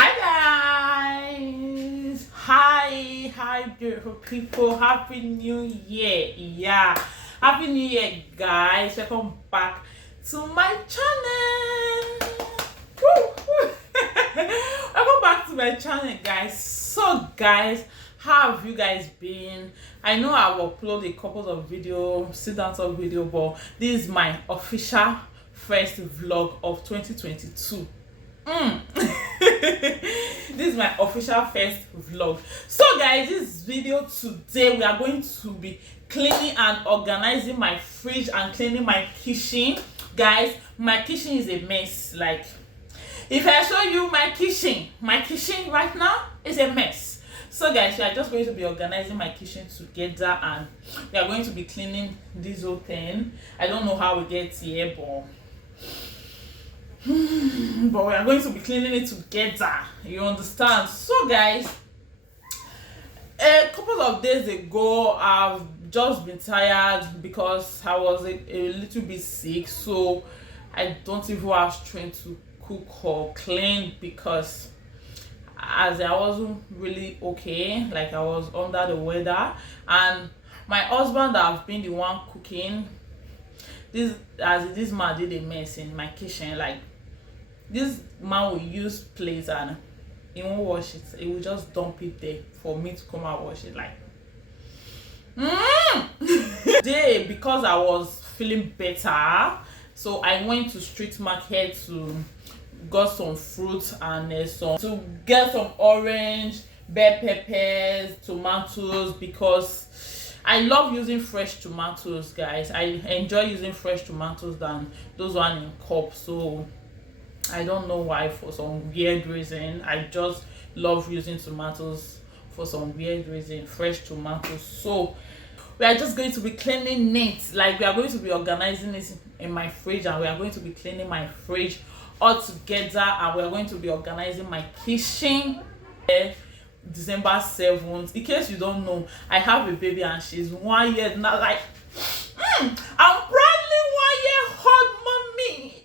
Hi guys, hi beautiful people, happy new year. Happy new year guys, welcome back to my channel. Welcome back to my channel guys. So guys, how have you guys been? I know I've uploaded a couple of videos, sit down talk video, but this is my official first vlog of 2022. This is my official first vlog. So guys, this video today we are going to be cleaning and organizing my fridge and cleaning my kitchen. Guys, my kitchen is a mess. Like, if I show you my kitchen right now is a mess. So guys, we are just going to be organizing my kitchen together and we are going to be cleaning this whole thing. I don't know how we get here, but we are going to be cleaning it together, you understand? So guys, a couple of days ago I've just been tired because I was a little bit sick, so I don't even have strength to cook or clean because as I wasn't really okay, like I was under the weather, and my husband have been the one cooking. This man did a mess in my kitchen. Like, this man will use plates and he won't wash it. He will just dump it there for me to come and wash it. Like, Today, because I was feeling better, so I went to street market to got some fruits and to get some orange, bell peppers, tomatoes, because I love using fresh tomatoes, guys. I enjoy using fresh tomatoes than those one in cup. So I don't know why, for some weird reason. I just love using tomatoes for some weird reason, fresh tomatoes. So we are just going to be cleaning it. Like, we are going to be organizing it in my fridge, and we are going to be cleaning my fridge all together, and we are going to be organizing my kitchen. December 7th. In case you don't know, I have a baby and she's 1 year now. Like, I'm proudly 1 year old mommy.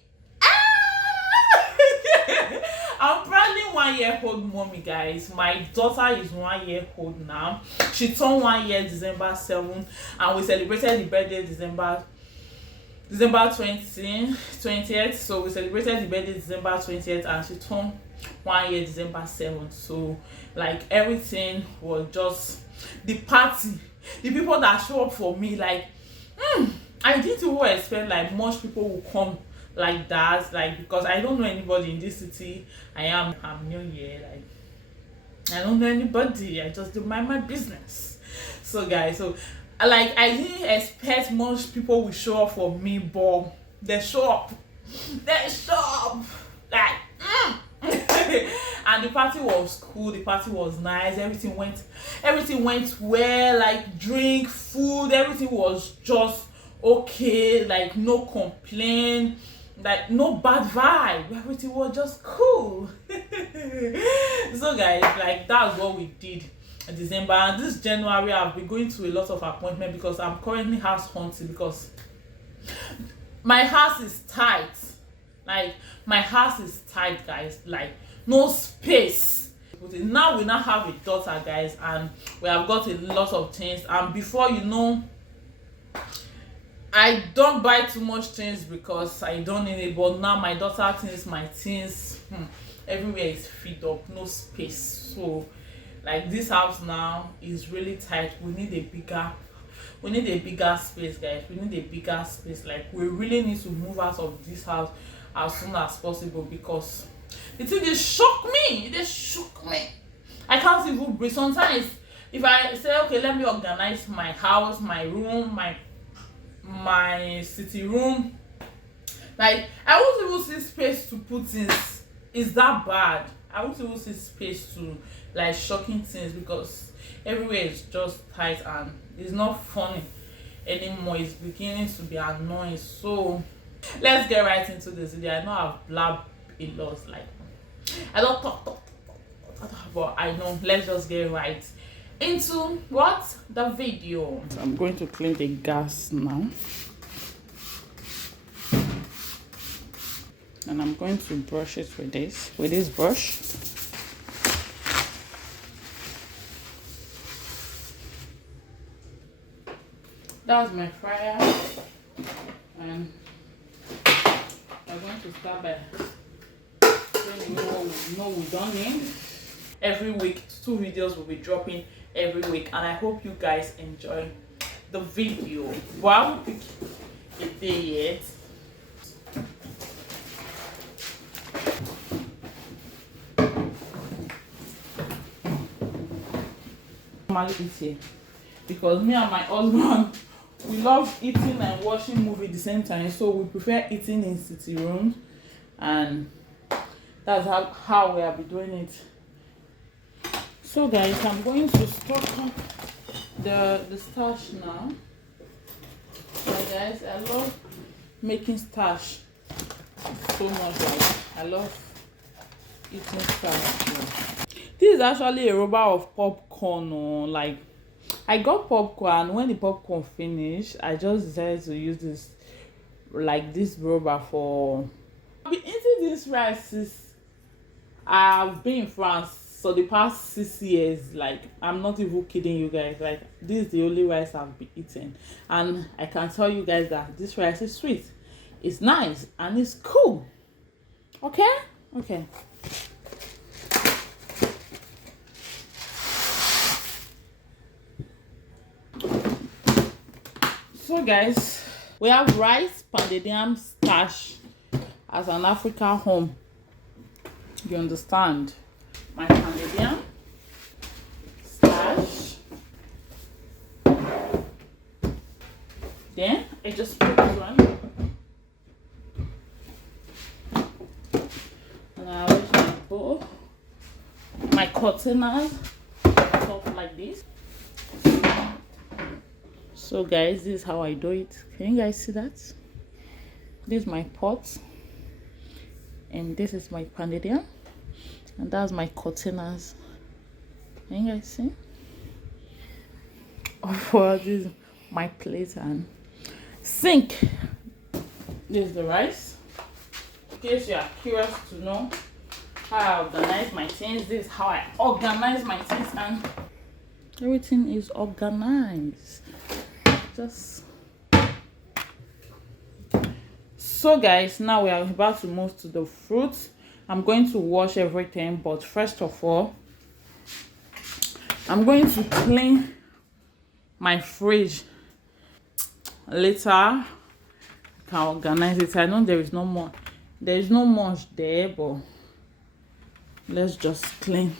I'm proudly 1 year old mommy, guys. My daughter is 1 year old now. She turned 1 year December 7th, and we celebrated the birthday December 20th. So we celebrated the birthday December 20th, and she turned 1 year December 7th. So like, everything was just the party, the people that show up for me. Like, I didn't even expect like much people will come like that, like, because I don't know anybody in this city. I'm new here, like I don't know anybody. I just do my business. So guys, so like, I didn't expect most people will show up for me, but they show up like and the party was cool, the party was nice, everything went well. Like, drink, food, everything was just okay. Like, no complaint, like no bad vibe, everything was just cool. So guys, like, that's what we did in December. And this January I've been going to a lot of appointments because I'm currently house hunting, because my house is tight. Like, my house is tight, guys. Like, no space. Now we now have a daughter, guys, and we have got a lot of things. And before you know, I don't buy too much things because I don't need it. But now my daughter things, my things, everywhere is filled up, no space. So like, this house now is really tight. We need a bigger space, guys. We need a bigger space. Like, we really need to move out of this house as soon as possible, because the thing just shook me. I can't even breathe. Sometimes if I say, okay, let me organize my house, my room, my city room, like, I won't even see space to put things. It's that bad. I won't even see space to like shocking things, because everywhere is just tight and it's not funny anymore. It's beginning to be annoying. So let's get right into this video. I know I've blabbed a lot, like I don't talk, but I know. Let's just get right into the video. So I'm going to clean the gas now, and I'm going to brush it with this brush. that's my fryer, and we're going to start by cleaning what we know we don't need. Every week, 2 videos will be dropping every week, and I hope you guys enjoy the video. But I haven't picked a day yet. Because me and my husband, we love eating and watching movie at the same time, so we prefer eating in city rooms, and that's how we have been doing it. So guys, I'm going to stock up the starch now. So guys, I love making starch so much. Like, I love eating starch. This is actually a rubber of popcorn. Like, I got popcorn. When the popcorn finished, I just decided to use this rubber for. I've been eating this rice since I've been in France. So the past 6 years, like, I'm not even kidding you guys. Like, this is the only rice I've been eating, and I can tell you guys that this rice is sweet, it's nice, and it's cool. Okay. So guys, we have rice, pounded yam, starch as an African home. You understand? My pounded yam, starch. Then I just put this one, and I always put my containers top like this. So guys, this is how I do it. Can you guys see that? This is my pot, and this is my pounded yam, and that's my containers. Can you guys see? Oh, this is my plate and sink. This is the rice. In case you are curious to know how I organize my things, this is how I organize my things, and everything is organized. Just so guys, now we are about to move to the fruits. I'm going to wash everything, but first of all, I'm going to clean my fridge. Later I can organize it. I know there is no much there, but let's just clean.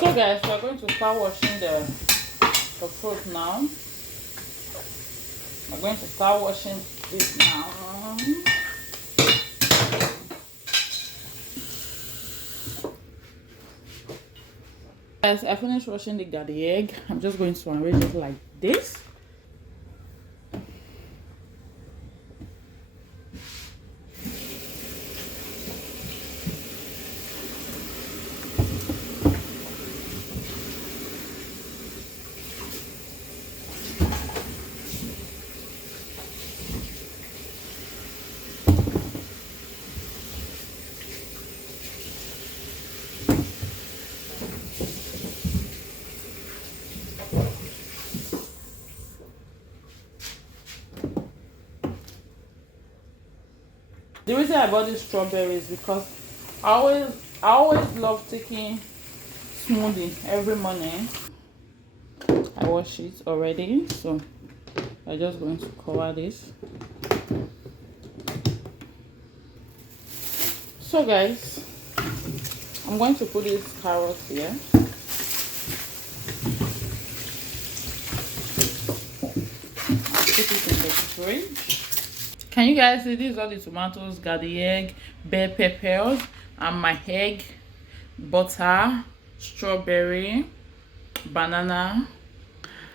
So guys, we're going to start washing the fruit now. We're going to start washing this now. Guys, I finished washing the egg. I'm just going to arrange it like this. The reason I bought these strawberries because I always love taking smoothie every morning. I wash it already, so I'm just going to cover this. So guys, I'm going to put these carrots here. Put it in the fridge. Can you guys see? These are the tomatoes, got the egg, bell peppers, and my egg, butter, strawberry, banana.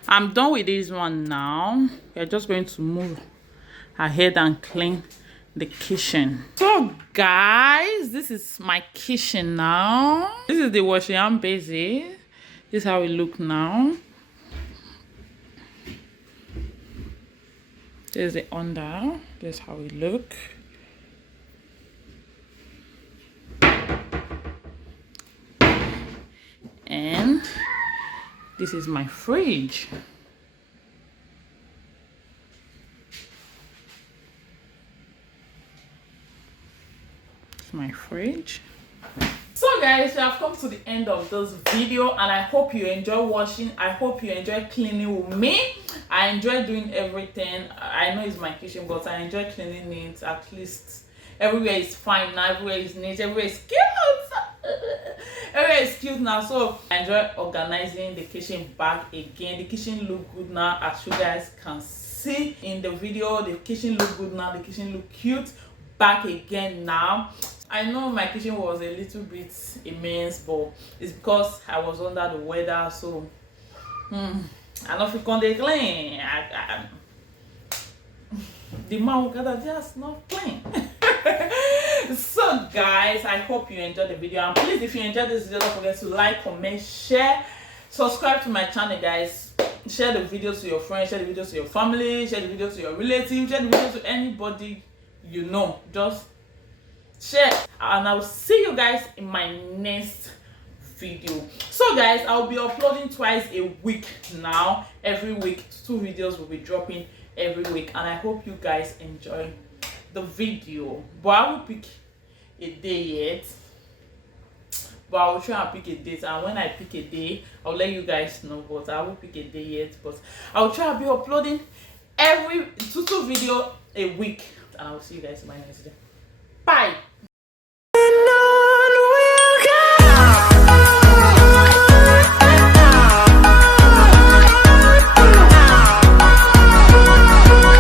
I'm done with this one now. We're just going to move ahead and clean the kitchen. So guys, this is my kitchen now. This is the washing and basin. This is how it look now. This is the under. This is how it look. And this is my fridge. It's my fridge. So guys, we have come to the end of this video, and I hope you enjoy watching. I hope you enjoy cleaning with me. I enjoy doing everything. I know it's my kitchen, but I enjoy cleaning it. At least everywhere is fine now, everywhere is neat, everywhere is cute. Everywhere is cute now. So I enjoy organizing the kitchen back again. The kitchen look good now, as you guys can see in the video. The kitchen look good now, the kitchen look cute back again now. I know my kitchen was a little bit immense, but it's because I was under the weather. So I don't feel clean. The mouth just not clean. So guys, I hope you enjoyed the video, and please, if you enjoyed this video, don't forget to like, comment, share, subscribe to my channel, guys. Share the video to your friends, share the video to your family, share the video to your relatives, share the video to anybody you know. Just share, and I will see you guys in my next video. So guys, I'll be uploading twice a week now. Every week 2 videos will be dropping every week, and I hope you guys enjoy the video. But I will pick a day yet, but I will try and pick a date, and when I pick a day I'll let you guys know. But I will pick a day yet, but I'll try to be uploading every two video a week, and I'll see you guys in my next video. Bye.